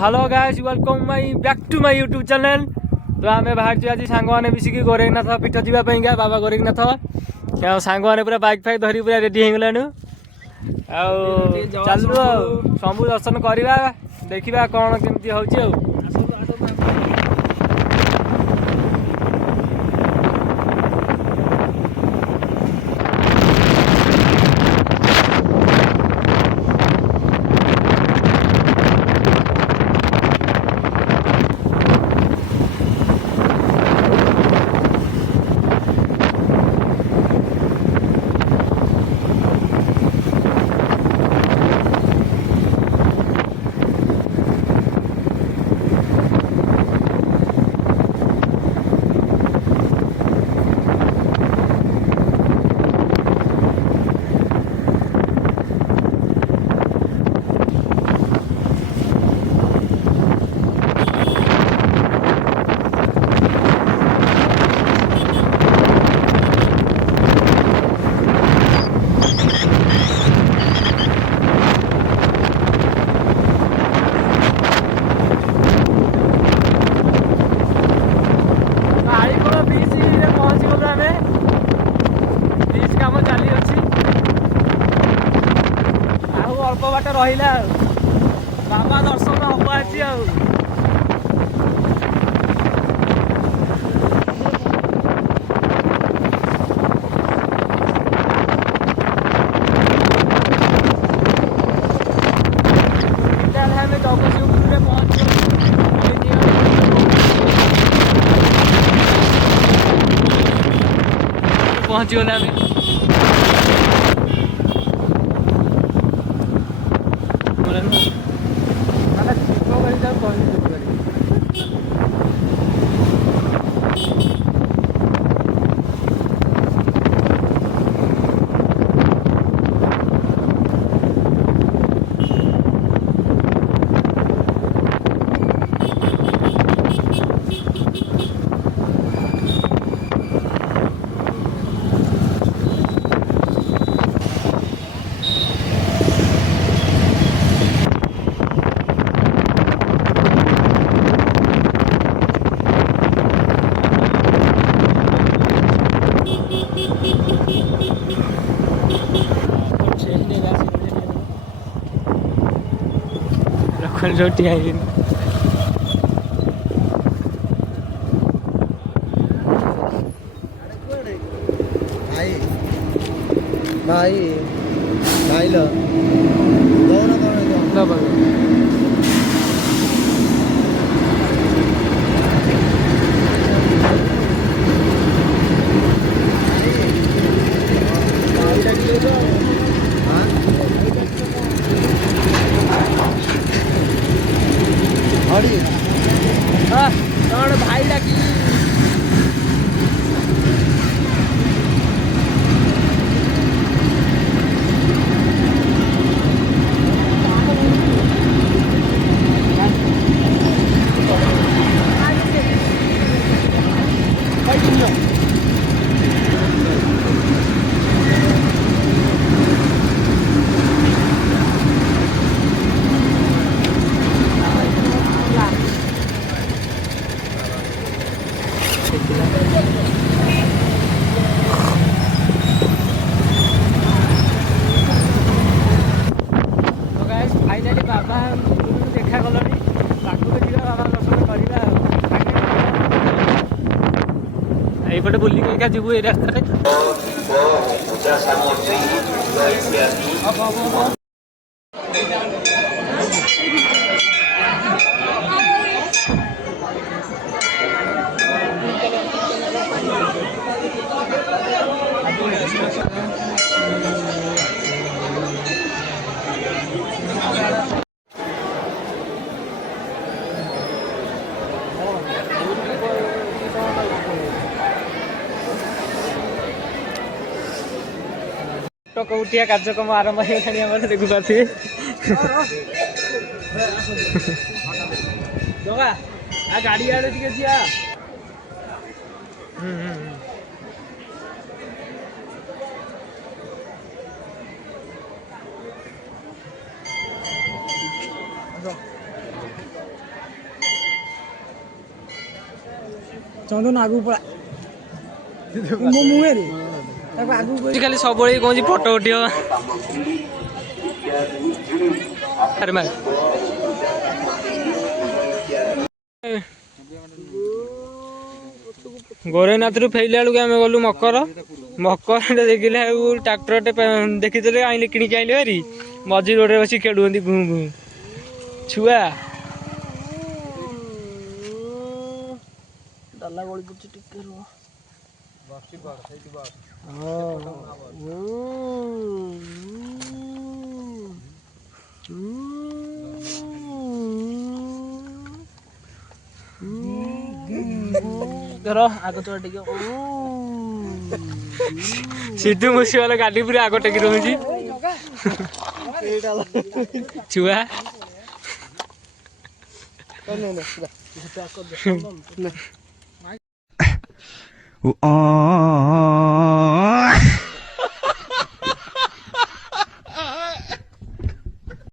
Hello guys welcome my back to my YouTube channel. तो आम बाहर आज सांग मैंने मिसिकी गोरखनाथ पीठ जावाई बाबा गोरखनाथ सांग मैंने पूरा बाइक फाइक धरी पूरा रेडी हो गलानु चलु सबू दर्शन करवा देखा कौन केमती हो। अल्प बाट रहा बाबा दर्शन हम आज पहुँची गले आम रोटी आई भाई भाई लो दो ना भाई डाकी फाइनाली बाबा देखा गलनी पाखक जा बाबा दर्शन करवा ये बुलिक जीव ये रास्ता कौटिया कार्यक्रम आरंभ हो देखु पारे गाड़ी आड़े जा ଚନ୍ଦନ ଆଗକୁ ପଳା ମୋ ମୁହଁରେ ତାକୁ ଆଗକୁ ଖାଲି ସବୁବେଳେ କହୁଛି ଫଟୋ ଉଠିବ ଆରେ ମାର ଗୋରେନାଥରୁ ଫେରିଲା ବେଳକୁ ଆମେ ଗଲୁ ମକର ଦେଖିଲା ବେଳକୁ ଟ୍ରାକ୍ଟରଟେ ଦେଖିଥିଲେ ଆଇଲେ କିଣିକି ଆଇଲେ ଭାରି ମଝି ରୋଡ଼ରେ ବସି ଖେଳୁଛନ୍ତି ଘୁଁ ଘୁଁ ଛୁଆ ଡାଲା ଗଳି ପଡୁଛି ଟିକେ ରୁହ ଆଗ ଚଳ ଟିକେ ସିଧୁ ମୁସି ବାଲା ଗାଡି ପୁରା ଆଗ ଟେକି ରହୁଛି ଛୁଆ